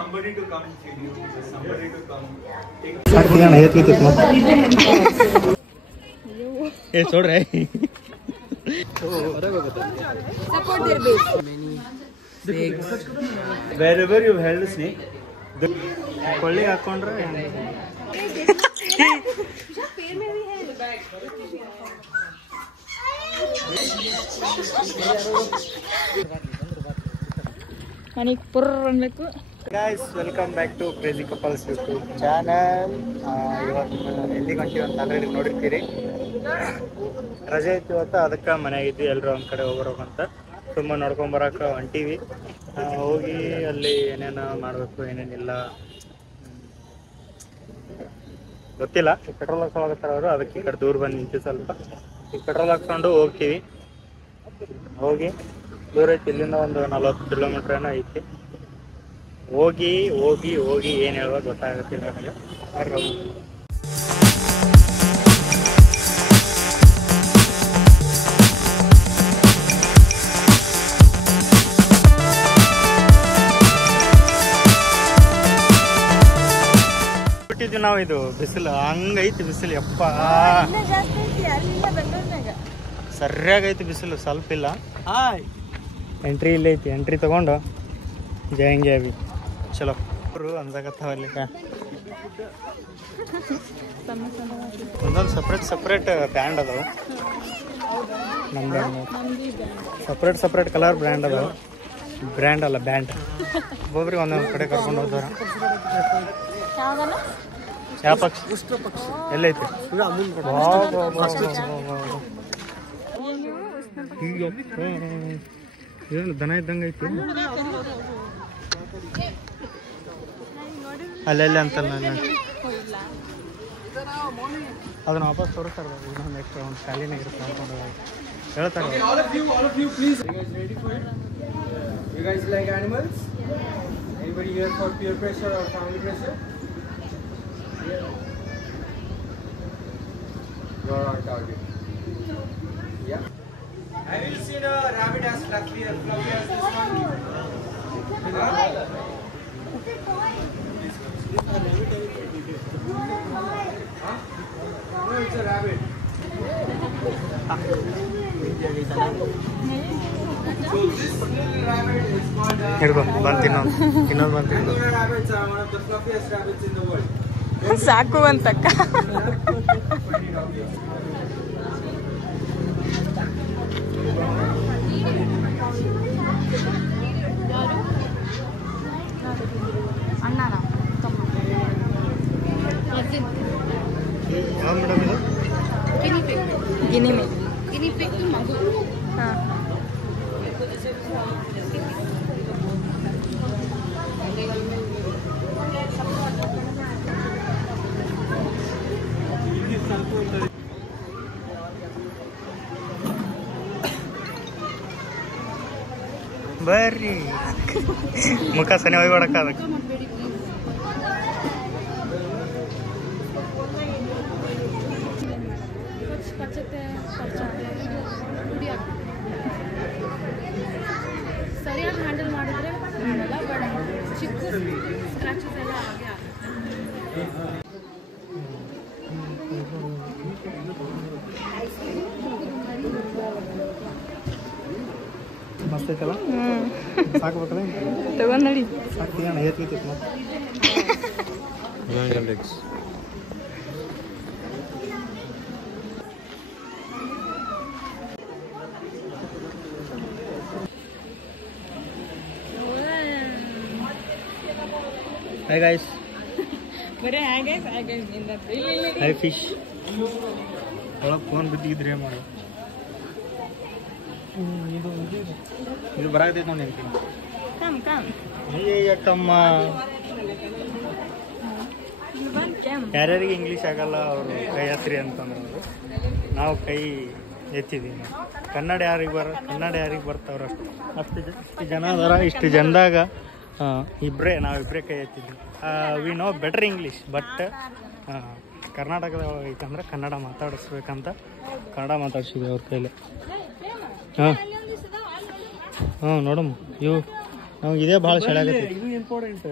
Somebody to come feed you. Somebody to come take. ಸಾಕ್ತಿಯಣ್ಣ ಏತ್ಕಿತ್ತು ಏ ಸೋಡ್ರೆ Support their base. Many snakes. wherever you held the snake ಕೊಳ್ಳಿಗೆ ಹಾಕೊಂಡ್ರೆ ಮನೆಗೆ ಪುರ್ರ ಅನ್ಬೇಕು. Guys welcome back to crazy couples YouTube channel. ಇವತ್ತು ಎಲ್ಲಿಗೆ ಹೊಂಟಿವಿ ಅಂತ already ನೋಡಿರ್ತೀರಿ. ರಜೆ ಇತ್ತು ಇವತ್ತು, ಅದಕ್ಕೆ ಮನೆಯಾಗಿದ್ವಿ. ಎಲ್ಲರೂ ಒಂದು ಕಡೆ ಹೋಗ್ಬರೋಕಂತ ತುಂಬ ನೋಡ್ಕೊಂಬರಕ್ಕೆ ಹೊಂಟೀವಿ. ಹೋಗಿ ಅಲ್ಲಿ ಏನೇನು ಮಾಡಬೇಕು ಏನೇನಿಲ್ಲ ಗೊತ್ತಿಲ್ಲ. ಪೆಟ್ರೋಲ್ ಹಾಕ್ಸೋಗತ್ತಾರ ಅವರು, ಅದಕ್ಕೆ ಈ ಕಡೆ ದೂರ ಬಂದು ನಿಂತು ಸ್ವಲ್ಪ ಈಗ ಪೆಟ್ರೋಲ್ ಹಾಕ್ಸ್ಕೊಂಡು ಹೋಗ್ತೀವಿ. ಹೋಗಿ ದೂರ ಐತಿ, ಇಲ್ಲಿಂದ ಒಂದು 40 ಕಿಲೋಮೀಟ್ರ್ ಏನೋ ಐತಿ. ಹೋಗಿ ಹೋಗಿ ಹೋಗಿ ಏನು ಹೇಳುವಾಗ ಗೊತ್ತಾಗುತ್ತಿಲ್ಲ ನನಗೆ. ಬಿಟ್ಟಿದ್ವಿ ನಾವು. ಇದು ಬಿಸಿಲು ಹಂಗೈತಿ, ಬಿಸಿಲು ಯಪ್ಪ ಸರಿಯಾಗೈತಿ ಬಿಸಿಲು, ಸ್ವಲ್ಪ ಇಲ್ಲ. ಎಂಟ್ರಿ ಇಲ್ಲ ಐತಿ, ಎಂಟ್ರಿ ತಗೊಂಡು ಜಾಯಂಗೆ ಅವಿ ಚಲೋ ಅವರು ಅನ್ಸಾಕತ್ತಾವಲ್ಲಿ. ಒಂದೊಂದು ಸಪ್ರೇಟ್ ಬ್ರ್ಯಾಂಡ್ ಅದಾವೆ. ನಮ್ದು ಸಪ್ರೇಟ್ ಕಲರ್ ಬ್ರ್ಯಾಂಡ್ ಅದಾವೆ. ಬ್ರ್ಯಾಂಡ್ ಅಲ್ಲ, ಬ್ಯಾಂಡ್. ಒಬ್ಬೊಬ್ರಿಗೆ ಒಂದೊಂದು ಕಡೆ ಕರ್ಕೊಂಡು ಹೋಗ್ತಾರ. ಯಾವ ಪಕ್ಷಿ ಎಲ್ಲೈತಿ? ಏನು ದನ ಇದ್ದಂಗೆ ಐತಿ. ಅಲ್ಲೆಲ್ಲ ಅಂತಲ್ಲ ಅದನ್ನ ವಾಪಸ್ ತೋರಿಸ್ತಾರೆ. ಇನ್ನೊಂದು ಎಕ್ಸ್ಟ್ರಾ ಒಂದು ಖಾಲಿನಾಗ ಇರುತ್ತೆ ಅನ್ಕೊಂಡು ಹೇಳ್ತಾರೆ. All of you, please. You guys ready for it? You guys like animals? Anybody here for peer pressure or family pressure? You're on target. Yeah. Have you seen a rabbit as fluffy as this one? Huh? No, it's a rabbit. So this little rabbit is called ಹಿಡ್ಕೊ ಬಂದು ಇನ್ನೊಂದು ಬಂದು Angora rabbits are one of the fluffiest rabbits in the world. ಸಾಕು ಅಂತಕ್ಕ. ಅಣ್ಣನ ಯಾವ madam ಇದು? ಗಿನಿ pig ಮಗು. ಹಾಂ ಬರ್ರಿ ಮುಖ ಸನಿ ಹೋಗ್ಬೇಡಕ್ಕ ಅದಕ್ಕೆ. ಸರಿಯಾಗಿ ಹ್ಯಾಂಡಲ್ ಮಾಡಿದ್ರೆ ಮಾಡಲ್ಲ, ಬಟ್ ಚಿಕ್ಕ ಸ್ಕ್ರಾಚಸ್ ಎಲ್ಲ ಹಾಗೆ ಮಸ್ತ್ ಐತಲ್ಲ. ಸಾಕ್ಬೇಕಲ್ಲ ತಗೊಂಡ್ ನಡಿ. ಸಾಕ್ತೀಯಣ್ಣ ಏತ್ಕಿತ್ತು ಮತ್ತೆ. Hi guys. ಬರೀ ಹಾಗೆ Hi fish. ಒಳಗೆ ಫೋನ್ ಬಿದ್ದಿದ್ರೆ ಏನು ಮಾಡೋದು? ಇದು ಬರಾಕತೈತೆ ನೋಡಿ ಅಂತೀನಿ. ಕಮ್ ಅಯ್ಯಕ್ಕಮ್ಮ, ಯಾರ್ಯಾರಿಗೆ ಇಂಗ್ಲೀಷ್ ಆಗಲ್ಲ ಅವರು ಕೈ ಹತ್ರಿ ಅಂತಂದ್ರೆ ನಾವು ಕೈ ಎತ್ತಿದ್ದೀವಿ. ಕನ್ನಡ ಯಾರಿಗೆ ಬರ್ತಾವ್ರ ಅಷ್ಟು ಜನ ಅದಾರ. ಇಷ್ಟು ಜನದಾಗ ನಾವಿಬ್ಬರೇ ಕೈ ಎತ್ತಿದ್ವಿ. We know better English, but ಕರ್ನಾಟಕದ ಐತಂದ್ರೆ ಕನ್ನಡ ಮಾತಾಡಿಸ್ಬೇಕಂತ ಕನ್ನಡ ಮಾತಾಡ್ಸಿದ್ವಿ ಅವ್ರ ಕೈಲಿ. ಹಾಂ ನೋಡಮ್ಮ, ಇವು ನಮ್ಗೆ ಇದೇ ಭಾಳ ಸೆಳೆ ಆಗತ್ತೆ. ಇದು ಇಂಪಾರ್ಟೆಂಟ್.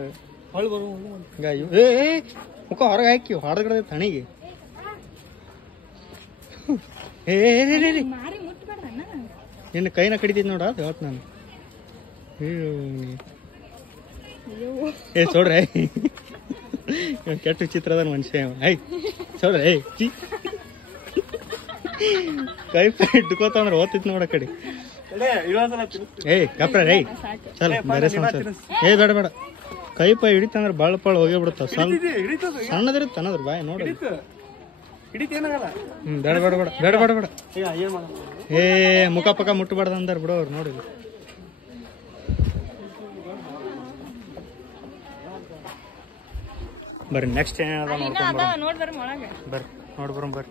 ಗಾಯು ಏ ಮುಖ ಹೊರಗೆ ಹಾಕಿ ಹೊಡೆದ ತಣಿಗೆ ಮಾರಿ ಮುಟ್ಬೇಡ್ದಣ್ಣ. ನಿನ್ನ ಕೈನ ಕಡಿತಿದ್ ನೋಡ ಅದು ಹೇಳ್ತ ನಾನು ಏ ನೋಡ್ರಿ ಕೆಟ್ಟ ವಿಚಿತ್ರದ ಮನುಷ್ಯ ಐ ನೋಡ್ರಿ ಕೈ ಪೈ ಇಟ್ಕೋತಂದ್ರೆ ಓದ್ತಿತ್ ನೋಡ ಕಡೆ ಏ ಕಪ್ರ ರೈ ಚಲ ಬೇರೆ ಏ ಬೇಡ ಬೇಡ ಕೈ ಪೈ ಹಿಡಿತಂದ್ರೆ ಬಾಳ ಪಾಳ ಹೋಗೇ ಬಿಡುತ್ತಾವ ಸಣ್ಣದಿರುತ್ತೆ ಅನ್ನೋದ್ರ ಬಾಯ್ ನೋಡಿ ಬೇಡ ಬೇಡ ಬೇಡ ಬೇಡ ಬೇಡ ಬೇಡ ಏ ಮುಖ ಪಕ್ಕ ಮುಟ್ಟಬಾರ್ದು ಅಂದಾರ ಬಿಡೋರು ನೋಡಿ ಬರ್ರಿ ನೆಕ್ಸ್ಟ್ ಏನೇನದ ನೋಡ್ಕೊಂಡ್ ಬರ್ರಿ ನೋಡ್ಬರ ಬರ್ರಿ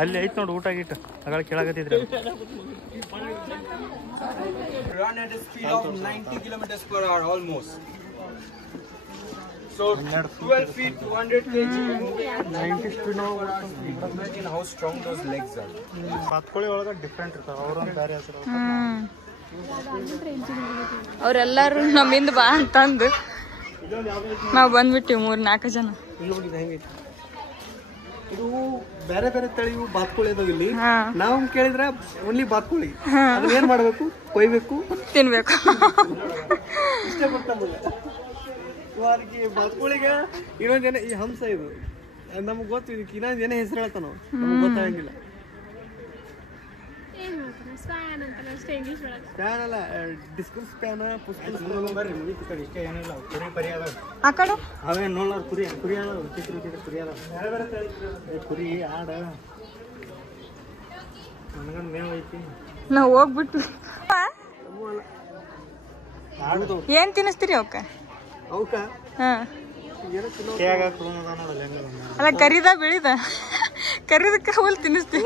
ಅಲ್ಲಿ ಐತ್ ನೋಡಿ ಊಟ ಗೀಟ ಅಗಳ ಕೇಳಾಕತ್ತಿದ್ರಿ Run at a speed of 90 kilometers per hour almost. So 12 feet, 200 kg moving at 90 speed now. Imagine how strong those legs are. ಬಾತ್ಕೋಳಿ ಒಳಗ ಡಿಫ್ರೆಂಟ್ ಇರ್ತಾವ ಅವ್ರೊಂದು ಬೇರೆ ಹೆಸರು ಅವ್ರೆಲ್ಲಾರು ನಮ್ಮಿಂದ ಬಾ ಅಂತಂದು ನಾವ್ ಬಂದ್ಬಿಟ್ಟಿವಿ 3-4 ಜನ. ಇದು ಬೇರೆ ಬೇರೆ ತಳಿ ಬಾತ್ಕೋಳಿ ಅದಾವ ಇಲ್ಲಿ. ನಾವ್ ಕೇಳಿದ್ರ ಓನ್ಲಿ ಬಾತ್ಕೋಳಿ ಏನ್ ಮಾಡ್ಬೇಕು ಕೊಯ್ಬೇಕು ತಿನ್ಬೇಕು ಇಷ್ಟ ಬರ್ತಾಮಲ್ಲ ವಾರಿಗೆ ಬಾತ್ಕೋಳಿಗ ಇನ್ನೊಂದೇನ ಈ ಹಂಸ ಇದು ನಮ್ಗೆ ಗೊತ್ತು ಇದಕ್ಕೆ ಇನ್ನೊಂದ್ ಏನೇ ಹೆಸರು ಹೇಳ್ತಾನ ನಮ್ಗೆ ಗೊತ್ತಾಗಂಗಿಲ್ಲ. ಸ್ಪ್ಯಾನ್ ಅಲ್ಲ ಡಿಸ್ಕಸ್ ಸ್ಪ್ಯಾನ್ ಬರ್ರಿ ಮುಗಿತು ಕಡೆ ಇಷ್ಟೇ ಏನಿಲ್ಲ ಕುರಿ ಪರಿ ಅದಾವ ಆ ಕಡೆ ಅವೇನ್ ನೋಡ್ಲಾರ ಕುರಿ ಕುರಿ ಅದಾವ ಚಿತ್ರ ಕುರಿ ಅದಾವ ಬೇರೆ ಬೇರೆ ತಳಿ ಕುರಿ ಆಡ ನನಗಂದ್ ಮೇವ್ ಐತಿ ನಾವ್ ಹೋಗ್ಬಿಟ್ವಿ. ಏನ್ ತಿನ್ನಿಸ್ತೀರಿ ಅವಕ್ಕ? ಅವಕ್ಕ ಅಲ್ಲ ಕರಿದ ಬೆಳಿದ ಕರಿದಕ್ಕ ಹುಲ್ ತಿನ್ನಿಸ್ತೀವಿ.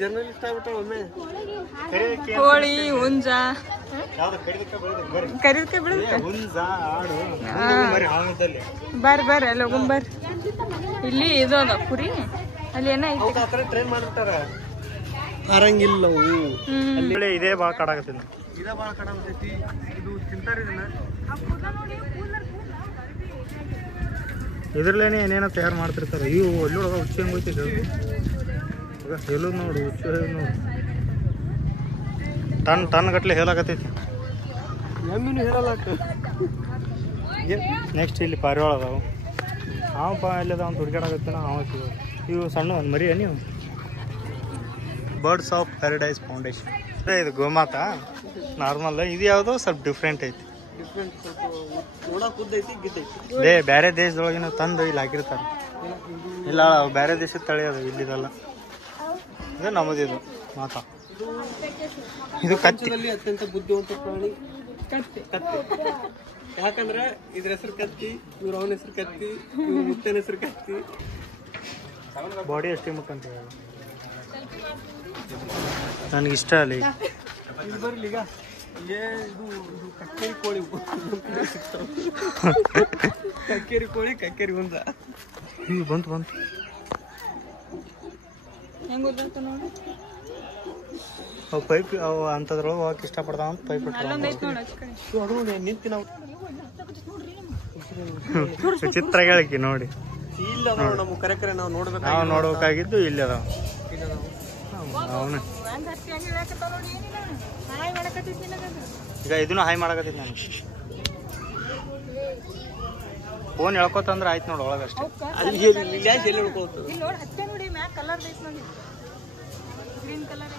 ಜರ್ನಲಿಸ್ಟ್ ಆಗ್ಬಿಟ್ಟ ಒಮ್ಮೆ ಕೋಳಿ ಹುಂಜ ಕರಿದಕ್ಕೆ ಬೆಳಿದ ಬರ್ರಿ ಬರ್ರಿ ಅಲ್ಲಿ ಹೋಗಂ ಬರ್ರಿ. ಇಲ್ಲಿ ಇದು ಅದ ಕುರಿ ಅಲ್ಲಿ ಏನ ಟ್ರೈನ್ ಮಾಡ್ಬಿಟ್ಟಾರ ಆರಂಗಿಲ್ಲ ಇದೇ ಭಾಳ ಕಾಡಾಕತ್ತಿಲ್ಲ ಇದ ಬಾಳ ಕಡಾಕತೈತಿ. ಇದು ತಿಂತಾರ ಇದನ್ನ ಇದ್ರಲ್ಲೇನೆ ಏನೇನೋ ತಯಾರು ಮಾಡ್ತಿರ್ತಾರೆ. ಇವು ಒಳ್ಳೊಳಗ ಹುಚ್ಚಿ ಹೆಂಗ್ ಹೋಯ್ತಿದ್ರು ಹೇಳು ನೋಡು ಹುಚ್ಚು ನೋಡು ಟನ್ ಗಟ್ಲೆ ಹೇಳಾಕತ್ತೈತಿ. ಎಮ್ಮಿನೂ ಹೇಳಲ್ಲ. ನೆಕ್ಸ್ಟ್ ಇಲ್ಲಿ ಪಾರಿವಾಳ ಅದಾವು ಹಾವು ಎಲ್ಲಿದ ಅವ್ನು ಹುಡುಗಾಡಕತ್ತಾನ ಹಾವು ಸಿಗೋದು. ಇವು ಸಣ್ಣ ಒಂದು ಮರಿ ನೀವು ಬರ್ಡ್ಸ್ ಆಫ್ ಪ್ಯಾರಡೈಸ್ ಫೌಂಡೇಶನ್ ಇದು ಗೋಮಾತಾ ನಾರ್ಮಲ್. ಇದು ಯಾವುದೋ ಸ್ವಲ್ಪ ಡಿಫ್ರೆಂಟ್ ಐತಿ. ಬೇರೆ ದೇಶದೊಳಗಿನ ತಂದು ಇಲ್ಲಿ ಹಾಕಿರ್ತಾರೆ. ಇಲ್ಲ ಬೇರೆ ದೇಶದ ತಳಿ ಅದು ಇಲ್ಲಿದಲ್ಲ. ಇದು ನಮ್ಮದಿದು ಮಾತಾ. ಇದು ಕತ್ತಿ ಅತ್ಯಂತ ಬುದ್ಧಿವಂತ ಪ್ರಾಣಿ ಕತ್ತಿ. ಯಾಕಂದ್ರೆ ಇದ್ರ ಹೆಸರು ಕತ್ತಿ, ಇವ್ರ ಅವನ ಹೆಸರು ಕತ್ತಿ, ಇವ್ರ ಮುತ್ತನ ಹೆಸರು ಕತ್ತಿ. ಬಾಡಿ ಅಷ್ಟೇ ಮುಟ್ಟಂತ ನನಗಿಷ್ಟ ಅಲ್ಲಿ. ಇದು ಬರ್ಲಿ ಈಗ ಇದು ಕಕ್ಕೇರಿ ಕೋಳಿ ಕಕ್ಕೇರಿ ಕೋಳಿ ಕಕ್ಕೇರಿ ಹುಂಜ ಬಂತು ಅವು ಪೈಪ್ ಅವು ಅಂಥದ್ರೊಳಗೆ ಹೋಗಕ್ಕೆ ಇಷ್ಟಪಡ್ತಾವ ಅಂತ ಪೈಪ್ ನಿಂತು ನಾವು ಚಿತ್ರ ಹೇಳಿಕೆ ನೋಡಿ. ಇಲ್ಲ ನಮ್ಮ ಕರೆ ನಾವು ನೋಡ್ಬೇಕಾಗಿದ್ದು ಇಲ್ಲಿ ಅದಾವ. ಅವನು ಈಗ ಇದನ್ನು ಹಾಯ್ ಮಾಡಕತ್ತಿದ್ ನಾನು. ಫೋನ್ ಹೇಳ್ಕೊತಂದ್ರೆ ಆಯ್ತು ನೋಡಿ ಒಳಗಷ್ಟೇ.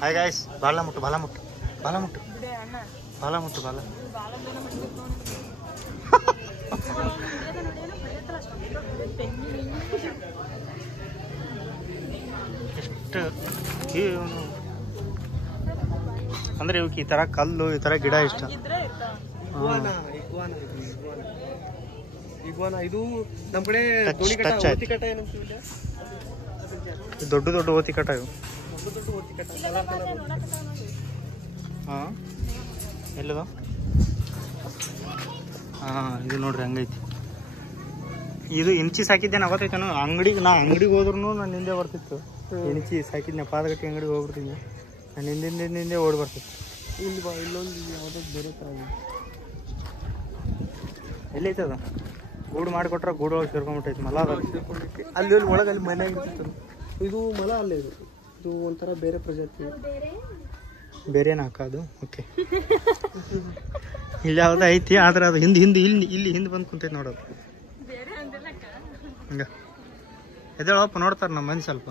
ಹಾಯ್ ಗಾಯ್ಸ್, ಬಾಲ ಮುಟ್ಟು ಎಷ್ಟು ಅಂದ್ರೆ ಇವಕ್ಕೆ ಈ ತರ ಕಲ್ಲು ಈ ತರ ಗಿಡ ಇಷ್ಟ. ಇದು ನಮ್ ಕಡೆ ದೊಡ್ಡ ಓತಿ ಕಟ ಇವು. ಹಾ ಎಲ್ಲದ ಇದು ನೋಡ್ರಿ ಹಂಗೈತಿ. ಇದು ಇಂಚಿ ಸಾಕಿದ್ದೆ ನಾ ಗೊತ್ತೈತೆ. ಅಂಗಡಿಗೆ ಹೋದ್ರು ನಾನು ಹಿಂದೆ ಬರ್ತಿತ್ತು. ಇಂಚಿ ಸಾಕಿದ್ನೆ ಪಾದಗಟ್ಟಿ ಅಂಗಡಿಗೆ ಹೋಗ್ಬಿಡ್ತೀನಿ. ನಾನು ಹಿಂದೆ ಓಡಿ ಬರ್ತಿತ್ತು. ಇಲ್ಲೊಂದು ಯಾವ್ದು ಬೇರೆ ತರ ಎಲ್ಲೈತೆ ಅದು ಗೂಡು ಮಾಡಿಕೊಟ್ರೆ ಗೂಡು ಒಳಗೆ ಸೇರ್ಕೊಂಡ್ಬಿಟ್ಟೈತೆ ಮಲ ಅದ ಅಲ್ಲಿ ಒಳಗೆ ಅಲ್ಲಿ ಮನೆ ಆಗಿರ್ತದೆ. ಇದು ಮಲ ಅಲ್ಲೇ ಇದು ಒಂಥರ ಬೇರೆ ಪ್ರಜಾತಿ. ಬೇರೆನ ಹಾಕೋದು ಓಕೆ. ಇಲ್ಲಿ ಯಾವ್ದು ಐತಿ ಆದ್ರೆ ಅದು ಹಿಂದೆ ಇಲ್ಲಿ ಹಿಂದೆ ಬಂದು ಕುಂತೈತೆ ನೋಡೋದು ಹಂಗ ಎದ್ದೇಳಪ್ಪ ನೋಡ್ತಾರೆ ನಮ್ಮ ಮಂದಿ ಸ್ವಲ್ಪ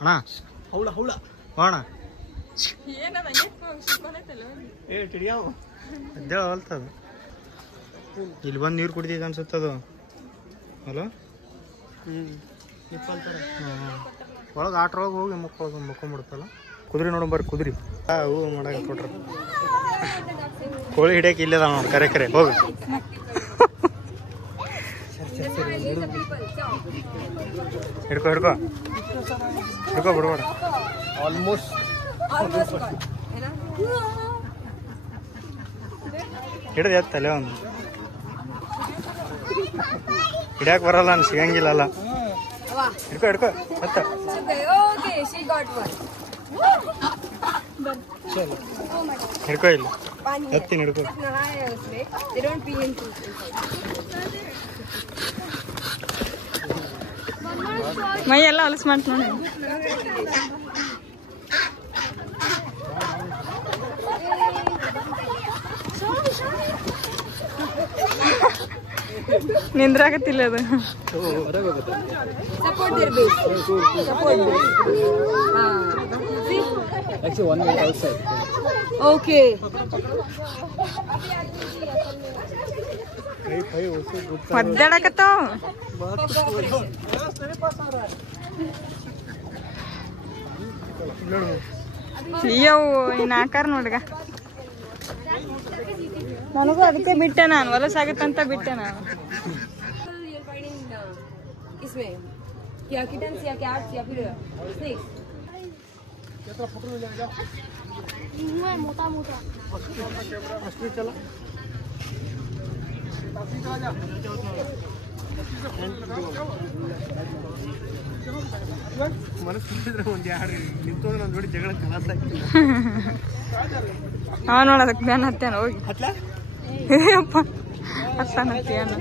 ಅಣ್ಣ ಹೌಳ ಹೋಣ ಎದ್ದೇಳ ಹೊಲ್ತದು ಇಲ್ಲಿ ಬಂದು ನೀರು ಕುಡಿದೈತೆ ಅನ್ಸುತ್ತದು ಅಲ್ಲ. ಒಳಗೆ ಆಟ್ರೊಳಗೆ ಹೋಗಿ ಮುಕ್ಕೊಂಡ್ಬಿಡುತ್ತಲ್ಲ. ಕುದುರೆ ನೋಡಂಬರ್ರಿ ಕುದುರೆ ಹೂ ಮಾಡಾಕ ಕೊಟ್ರ ಕೋಳಿ ಹಿಡಿಯಕ್ಕೆ ಇಲ್ಲದ ನೋಡಿ ಕರೆ ಹೋಗಿ ಹಿಡ್ಕೊ ಬಿಡ್ಬೇಡ ಆಲ್ಮೋಸ್ಟ್ ಹಿಡಿದು ಎತ್ತಲೆ ಒಂದು ಹಿಡಿಯಕ್ಕೆ ಬರಲ್ಲ ನಾನು ಸಿಗಂಗಿಲ್ಲ ಅಲ್ಲ. ಹಿಡ್ಕೊ ಎತ್ತ ಹಿಡ್ಕೊ ಇಲ್ಲ ಎತ್ತೀನಿ ಹಿಡ್ಕೊ. ಮೈ ಎಲ್ಲ ಹೊಲಸು ಮಾಡ್ತ ನೋಡಿ. ನಿಂದ್ರಾಗತ್ತಿಲ್ಲ ಅದು. ಓಕೆ ಒದ್ದಾಡಕತ್ತಾವ. ಅಯ್ಯವು ನಿನ್ನ ಆಕಾರ ನೋಡ್ಗ. ನನಗೂ ಅದಕ್ಕೆ ಬಿಟ್ಟೆ ನಾನು ಹೊಲಸಾಗತ್ತಂತ ಬಿಟ್ಟೆ ನಾನು. इसमें क्या किटन्स या कैट्स या फिर स्नेक्स मोटा ಮನಸ್ಸಿದ್ರೆ ಒಂದು ಯಾರು ನಿಂತೋದ್ರೆ ನಾನು ನೋಡಿ ಜಗಳ ಕಲಾಸ ಆಗ್ತಿಲ್ಲ. ಅವ ನೋಡೋದಕ್ಕೆ ಬ್ಯಾನ್ ಹತ್ತೇನ ಹೋಗಿ ಅಪ್ಪ ಹತ್ತಾನ ಹತ್ತಿಯಾನ.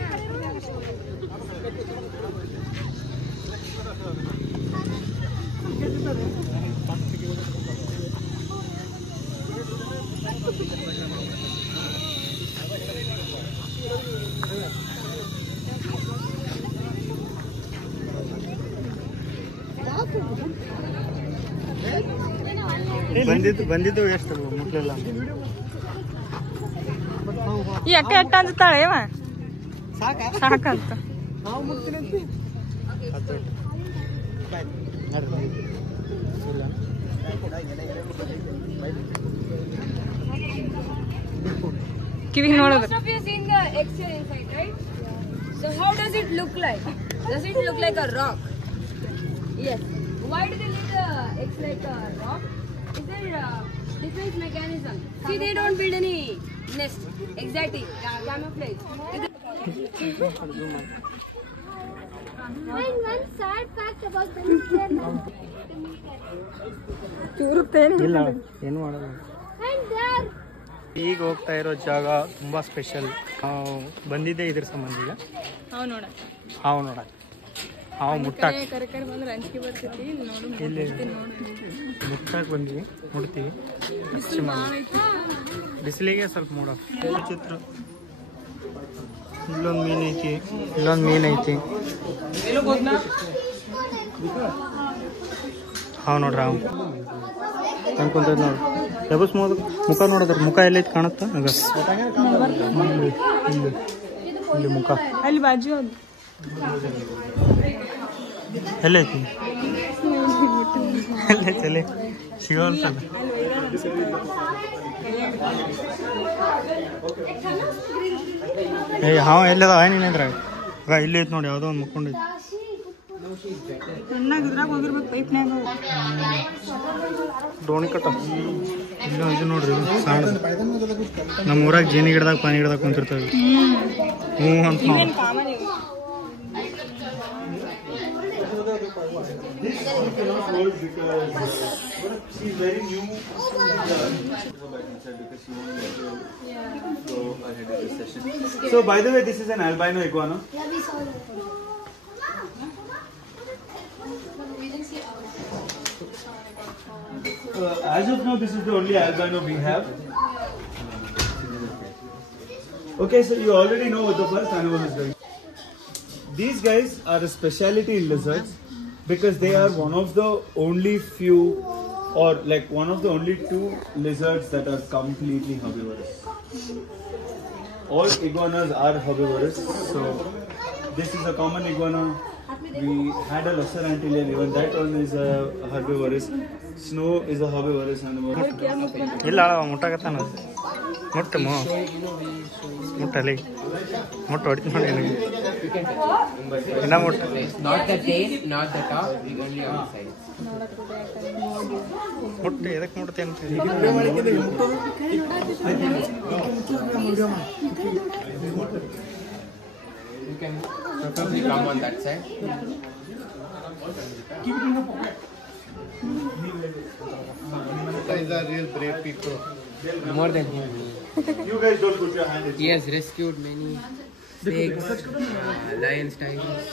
ಬಂದಿದ್ದು ಎಷ್ಟು ಮುಟ್ಲಿಲ್ಲ. ಈ ಅಕ್ಕ ಎಟ್ಟ ಅಂತಾಳೆ ಇವ ಸಾಕಂತ. ನಾವು ಮುಟ್ತೀನಿ ಕಿವಿಗೆ ನೋಡೋದು. Most of you seen the exterior inside, right? So how does it look like? Does it look like a rock? Yes. Why do they leave the eggs like a rock? Is there a defense mechanism? See, they don't build any nest. Exactly. Camouflage. One sad fact about the nuclear ಚೂರುತ್ತೇನೆ ಇಲ್ಲ ಏನು ಮಾಡಲ್ಲ. and there ಈಗ ಹೋಗ್ತಾ ಇರೋ ಜಾಗ ತುಂಬ special. ನಾವು ಬಂದಿದ್ದೆ ಇದ್ರ ಸಂಬಂಧಿಗೆ ಅವ್ ನೋಡ ಹಾವು ನೋಡಕ್ಕೆ ಹಾವು ಮುಟ್ಟಕ್ಕೆ ಕರೆ ಬಂದ್ರೆ ಅಂಜಿಕೆ ಬರ್ತೈತಿ. ಇಲ್ಲಿ ಮುಟ್ಟಕ್ಕೆ ಬಂದ್ವಿ ಮುಡ್ತೀವಿ. ಬಿಸಿಲಿಗೆ ಸ್ವಲ್ಪ ಮೂಡ ಚಿತ್ರ. ಇಲ್ಲೊಂದು ಮೀನು ಐತಿ ಹಾವು ನೋಡ್ರಿ ಹಾವು ಅನ್ಕೊಂತದ್ ನೋಡಿ. ಎಬಸ್ ಮುಖ ನೋಡಿದ್ರ ಮುಖ ಎಲ್ಲೈತಿ ಕಾಣುತ್ತಾ ಆಗ ಇಲ್ಲಿ ಮುಖ ಅಲ್ಲಿ ಬಾಜು ಅದು ಎಲ್ಲೈತಿ ಎಲ್ಲೈತಿ ಸಿಗೋಲ್ತಲ್ಲ. ಹಾವು ಎಲ್ಲದ ನೀನಿದ್ರಾಗ ಇಲ್ಲಿ ಐತಿ ನೋಡಿ. ಯಾವುದೋ ಒಂದು ಮುಕ್ಕೊಂಡೈತಿ. ಹೋಗಿರ್ಬೇಕು ಪೈಪ್ನ್ಯಾಗ. ಡೋಣಿ ಕಟ್ಟ ಇಲ್ಲ ಇದು ನೋಡ್ರಿ ಸಣ್ಣ. ನಮ್ಮ ಊರಾಗ ಜೇನಿ ಗಿಡದಾಗ ಪಾನಿ ಗಿಡದಾಗ ಕುಂತಿರ್ತವೆ. ಹ್ಞೂ ಅಂತ ನಾವು She's very new. Go back inside because she won't let you go ahead with the session. So by the way, this is an albino iguana. As of now, this is the only albino we have. Okay, so you already know what the first animal is doing. These guys are a specialty in lizards because they are one of the only few, or like one of the only 2 lizards that are completely herbivorous. All iguanas are herbivorous, so this is a common iguana. We had a lesser Antillean, even that one is a herbivorous. Snow is a herbivorous animal. ಇಲ್ಲ ಮುಟ್ಟಾಗತ್ತಾನ ಮುಟ್ಟಮು ಮುಟ್ಟಲಿ ಮುಟ್ಟು ಹೊಡಿತೀನಿ ನೋಡಿ ನನಗೆ ಇನ್ನ ಮುಟ್ಟ Not the tail, not the top, only outside. ಮುಟ್ಟು ಎದಕ್ಕೆ ಮುಟ್ತೆ ಅಂತ You can probably come on that side. These are real brave people. More than him. You guys don't put your hand in. He has rescued many snakes, lions, tigers,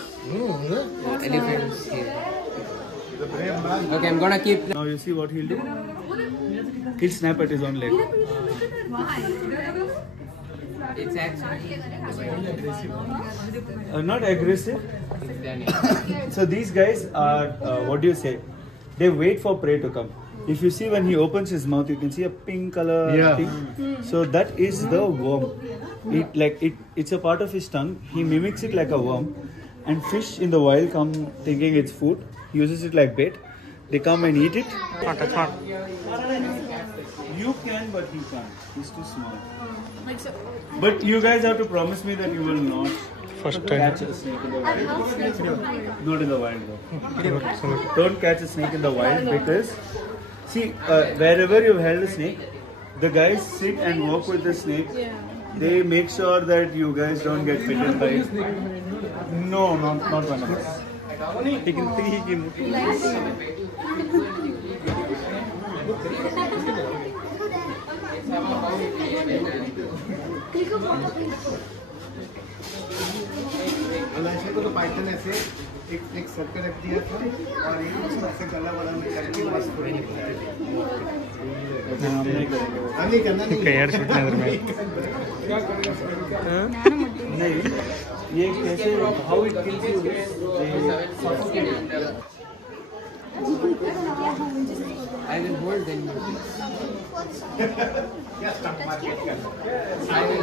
elephants here. Okay, I'm gonna keep. Now you see what he'll do? He'll snap at his own leg. It's actually Not aggressive. it's done. So these guys are, what do you say? They wait for prey to come. If you see when he opens his mouth, you can see a pink color thing. So that is the worm. It's a part of his tongue. He mimics it like a worm. And fish in the wild come thinking it's food, uses it like bait. They come and eat it. You can, but he can't. He's too small. But you guys have to promise me that you will not catch a snake in the wild. Not in the wild though. Don't catch a snake in the wild because, see, wherever you've held a snake, the guys sit and walk with the snake. They make sure that you guys don't get bitten by it. No, not one of us. ऐसे को तो Python ऐसे एक circle रख दिया था और एक उसमें ऐसे गला वाला में करके बस पूरी नहीं करना नहीं नहीं ये कैसे how it kills you I will hold then. I will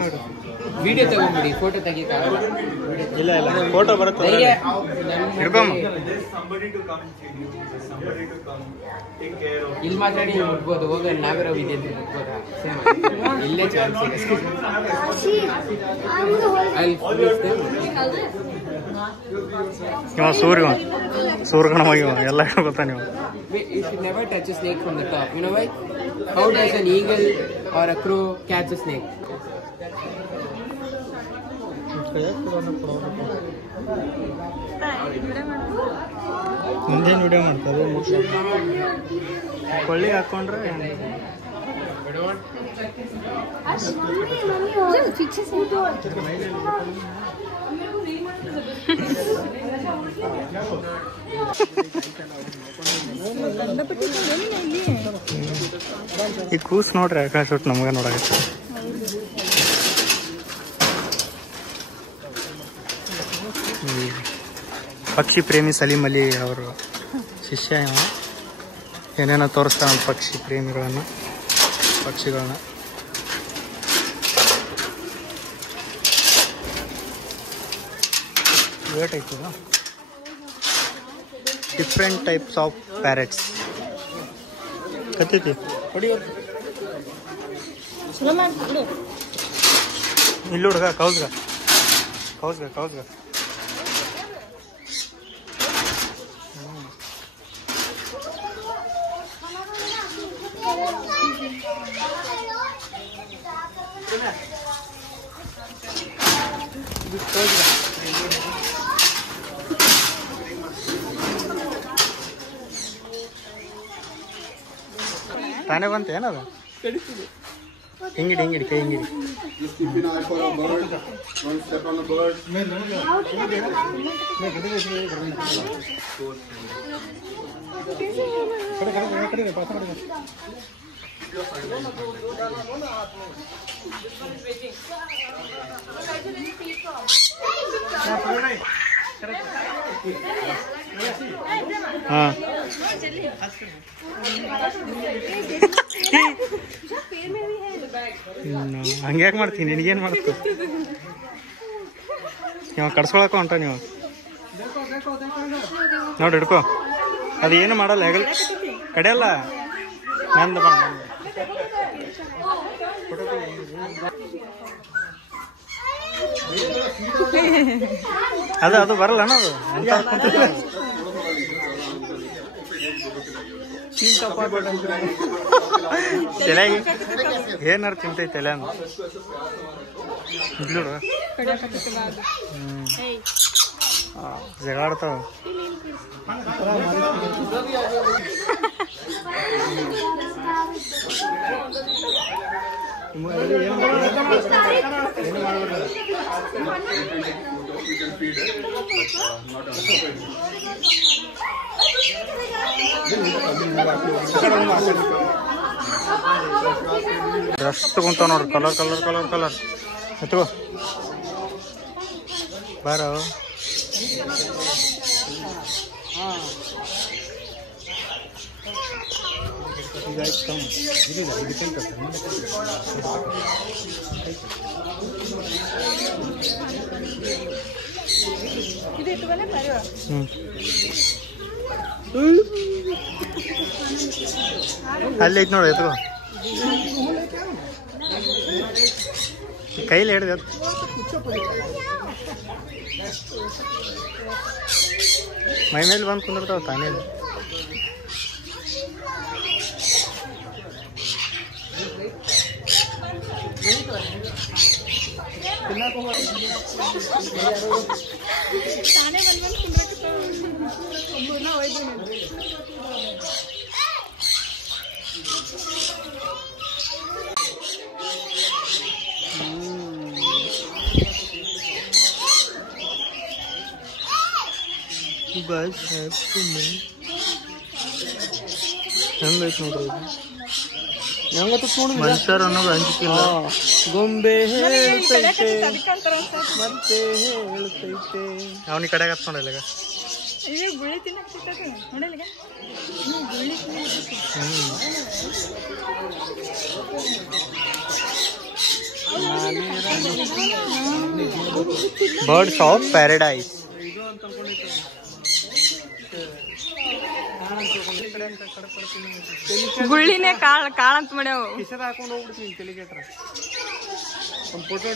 later. Video ತಗೊಂಡ್ಬಿಡಿ ಫೋಟೋ ತೆಗಿತಾರಲ್ಲ ಇಲ್ಲ ಇಲ್ಲ ಫೋಟೋ ಬರುತ್ತೆ ಇಲ್ಲಿ ಮಾತ್ರ ನೀವು ಮುಟ್ಬೋದು ಹೋಗ ನಾಗರ ಇದೆ ಅಂತ ಮುಟ್ಬೋದಾ ಇಲ್ಲೇ ಚಾನ್ಸ್ ಇದೆ ಇವ ಸೂರ್ಯಗಣವಾಗಿವ ಎಲ್ಲ ಗೊತ್ತಾ ನೀವು You should never touch a snake from the top. You know why? How does an eagle or a crow catch a snake? ಮುಂದೇನು ವಿಡಿಯೋ ಮಾಡ್ತಾರೆ ಕೊಳ್ಳಿಗೆ ಹಾಕೊಂಡ್ರೆ ಈ ಕೂಸ್ ನೋಡ್ರಿ ಆಕಾಶ ಒಟ್ಟು ನಮ್ಗೆ ನೋಡಾಕತ್ತೆ ಪಕ್ಷಿ ಪ್ರೇಮಿ ಸಲೀಂ ಅಲಿ ಅವರು ಶಿಷ್ಯ ಏನೇನೋ ತೋರಿಸ್ತಾನೆ ಪಕ್ಷಿ ಪ್ರೇಮಿಗಳನ್ನು ಪಕ್ಷಿಗಳನ್ನ ವೇಟ್ ಐತದ ಡಿಫ್ರೆಂಟ್ ಟೈಪ್ಸ್ ಆಫ್ ಪ್ಯಾರೆಟ್ಸ್ ಕತ್ತೈತಿ ಇಲ್ಲಿ ಹುಡುಗ ಕೌಸ್ಗ ತಾನೇ ಬಂತ ಏನದು ಹಿಂಗಿಡಿ ಹಿಂಗಿಡಿ ಕೈ ಹಿಂಗಿಡಿ ಹಾಂ ಹಂಗ್ಯಾಕೆ ಮಾಡ್ತೀನಿ ನಿನಗೇನು ಮಾಡ್ತು ನೀವು ಕಡ್ಸ್ಕೊಳಕ ಹೊಂಟ ನೀವು ನೋಡಿ ಹಿಡ್ಕೊ ಅದು ಏನು ಮಾಡಲ್ಲ ಹೆಗಲ್ ಕಡೆಯಲ್ಲ ನಂದು ಅದು ಅದು ಬರಲ್ಲ ಅದು ತಲೆಗೆ ಏನಾರು ತಿಂತೈತೆ ತಲೆ ಅಂತ ನೋಡು ಜಗಾಡ್ತಾವ ಡ್ರೆಸ್ ತಗೊಂತಾವ ನೋಡ್ರಿ ಕಲರ್ ಕಲರ್ ಕಲರ್ ಕಲರ್ ಎತ್ಕೋ ಬಾರೋ ಅಲ್ಲಿ ಐತಿ ನೋಡಿ ಎತ್ಕೋ ಕೈಲಿ ಹಿಡ್ದು ಮೈ ಮೇಲೆ ಬಂದು ಕುಂದಿರ್ತಾವ ತಾನೇ ಹೆಂಗೈತಿ ನೋಡ್ರಿ ಮನುಷ್ಯರು ಅನ್ನೋದು ಅಂಜಿಕಿಲ್ಲ ಗೊಂಬೆ ಹೇಳ್ತೈತೆ ಮತ್ತೆ ಹೇಳ್ತೈತೆ ಅವನಿ ಕಡೆಗೆ ಹತ್ಕೊಂಡಲ್ಲ ಬರ್ಡ್ಸ್ ಆಫ್ ಪ್ಯಾರಡೈಸ್ ಗುಳ್ಳಿನೇ ಕಾಳಂತ ಮಾಡ್ಯಾವ ಕಿಸದ ಹಾಕೊಂಡು ಹೋಗ್ಬಿಡ್ತೀನಿ ತಲೆಗೆಟ್ರ ಒಂದು ಫೋಟೋ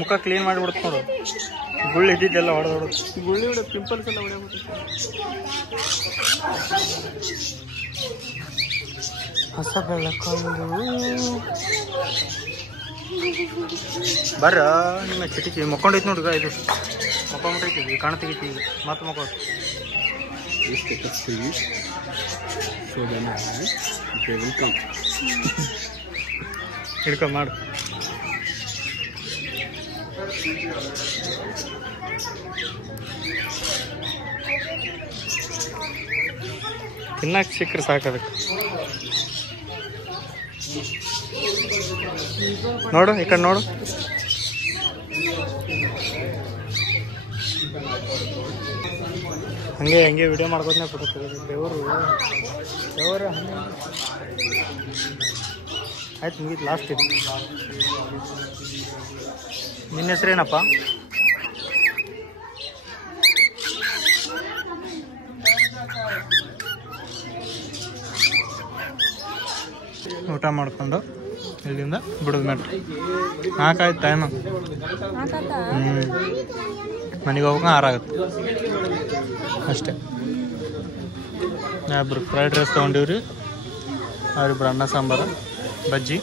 ಮುಖ ಕ್ಲೀನ್ ಮಾಡಿಬಿಡ್ತು ನೋಡು ಗುಳ್ಳಿ ಇದ್ದಿದ್ದೆಲ್ಲ ಹೊಡೆದೊಡೋದು ಗುಳ್ಳಿ ಹೊಡೆ ಪಿಂಪಲ್ಸ್ ಎಲ್ಲ ಹೊಡೆಯಬಿಟ್ಟು ಹೊಸ ಬೆಳಕೊಂದು ಬರ್ರ ನಿಮ್ಮ ಚಿಟಿಕಿ ಮಕ್ಕೊಂಡೈತಿ ನೋಡ್ಗ ಇದು ಮಕ್ಕೊಂಬಿಟ್ಟೈತಿ ಕಣ ತೆಗಿತಿ ಈಗ ಮತ್ತೆ ಮಕ್ಕೋದು ಹಿಡ್ಕೊ ಮಾಡು ತಿನ್ನಕ್ಕೆ ಸಿಕ್ಕರೆ ಸಾಕದಕ್ಕೆ ನೋಡು ಈ ಕಡೆ ನೋಡು ಹಂಗೆ ಹಂಗೆ ವಿಡಿಯೋ ಮಾಡ್ಕೋತನೇ ಬಿಡುತ್ತೆ ದೇವರು ಆಯ್ತು ಮುಗೀತು ಲಾಸ್ಟ್ ಇದು ನಿನ್ನ ಹೆಸರೇನಪ್ಪ ಊಟ ಮಾಡ್ಕೊಂಡು ಇಲ್ಲಿಂದ ಬಿಡೋದು ಮೆಟ್ರಿ 4 ಆಯ್ತು ಟೈಮ್ ಮನೆಗೆ ಹೋಗೋಕೆ 6 ಆಗುತ್ತೆ ಅಷ್ಟೇ ಇಬ್ಬರು ಫ್ರೈಡ್ ರೈಸ್ ತೊಗೊಂಡಿವ್ರಿ ಅವರಿಬ್ಬರು ಅನ್ನ ಸಾಂಬಾರು ಬಜ್ಜಿ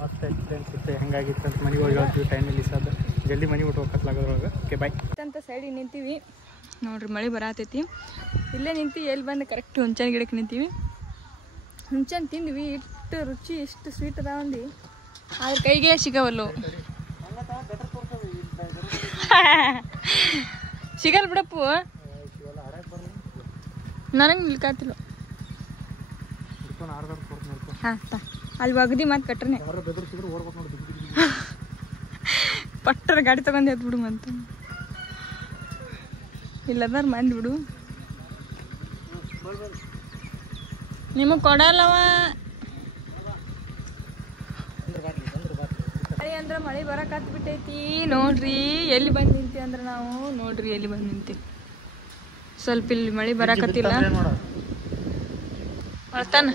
ಮಸ್ತ್ ಎಕ್ಸ್ಪೀರಿಯನ್ಸ್ ಇತ್ತು, ಹೆಂಗಾಗಿತ್ತು ಅಂತ ಮನೆಗೆ ಹೋಗಿ ಹೇಳ್ತೀವಿ ಟೈಮಲ್ಲಿ ಸಾಧ್ಯ ಜಲ್ದಿ ಮನೆ ಬಿಟ್ಟು ಹೋಗತ್ಲಾಗೋದ್ರೊಳಗೆ. ಓಕೆ ಬಾಯ್ ಅಂತ ಸೈಡಿಗೆ ನಿಂತೀವಿ ನೋಡ್ರಿ, ಮಳೆ ಬರತೈತಿ. ಇಲ್ಲೇ ನಿಂತೀವಿ, ಎಲ್ಲಿ ಬಂದು ಕರೆಕ್ಟ್ ಹುಂಚನ್ ಗಿಡಕ್ಕೆ ನಿಂತೀವಿ. ಹುಂಚನ್ ತಿಂದ್ವಿ, ಇಷ್ಟು ರುಚಿ ಇಷ್ಟು ಸ್ವೀಟ್ ಅದಾವಂದು, ಆದ್ರೆ ಕೈಗೆ ಸಿಗವಲ್ಲು. ಸಿಗಲ್ ಬಿಡಪ್ಪು, ನನಗೆ ನಿಲ್ಕಾತಿಲ್ಲ. ಹಾಂ ಅಲ್ಲಿ ಒಗದಿ ಮಾತು ಕಟ್ರನೆ ಪಟ್ಟರ ಗಾಡಿ ತಗೊಂಡು ಎದ್ದು ಬಿಡು ಅಂತ. ಇಲ್ಲದಾರ ಮಂದಿ ಬಿಡು, ನಿಮಗೆ ಕೊಡಲ್ಲವ. ಅಂದ್ರೆ ಮಳೆ ಬರಕತ್ ಬಿಟ್ಟೈತಿ ನೋಡ್ರಿ. ಎಲ್ಲಿ ಬಂದು ನಿಂತೀವಿ ಅಂದ್ರೆ ನಾವು ನೋಡ್ರಿ ಎಲ್ಲಿ ಬಂದು ನಿಂತೀವಿ. ಸ್ವಲ್ಪ ಇಲ್ಲಿ ಮಳೆ ಬರಕತ್ತಿಲ್ಲ, ಅಳ್ತಾನ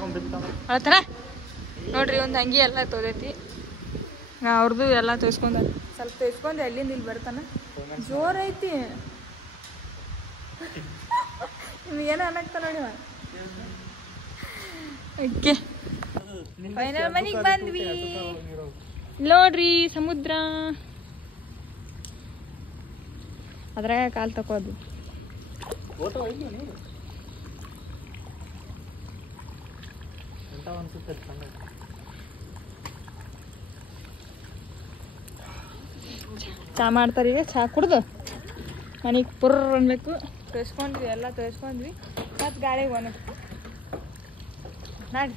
ನೋಡ್ರಿ. ಒಂದು ಅಂಗಿ ಎಲ್ಲ ತೋದೈತಿ, ಅವ್ರದ್ದು ಎಲ್ಲ ತೋರಿಸ್ಕೊಂಡ ಸ್ವಲ್ಪ ತೋರಿಸ್ಕೊಂಡು ಅಲ್ಲಿಂದ ಇಲ್ಲಿ ಬರ್ತಾನ. ಜೋರೈತಿ, ನಿಮಗೇನೋ ಅನ್ನಕ್ತ ನೋಡಿ. ಓಕೆ ಫೈನಲ್ ಮನೆಗೆ ಬಂದ್ವಿ ನೋಡ್ರಿ. ಸಮುದ್ರ ಅದ್ರಾಗ ಕಾಲು ತಕೋದು. ಚಾ ಮಾಡ್ತಾರೆ, ಈಗ ಚಾ ಕುಡ್ದು ಮನೆಗೆ ಪುರ್ರ ಅನ್ಬೇಕು. ತೋರಿಸ್ಕೊಂಡ್ವಿ, ಎಲ್ಲ ತೋರಿಸ್ಕೊಂಡ್ವಿ. ಮತ್ತು ಗಾಳಿಗೆ ಒಣ ನಾಡಿ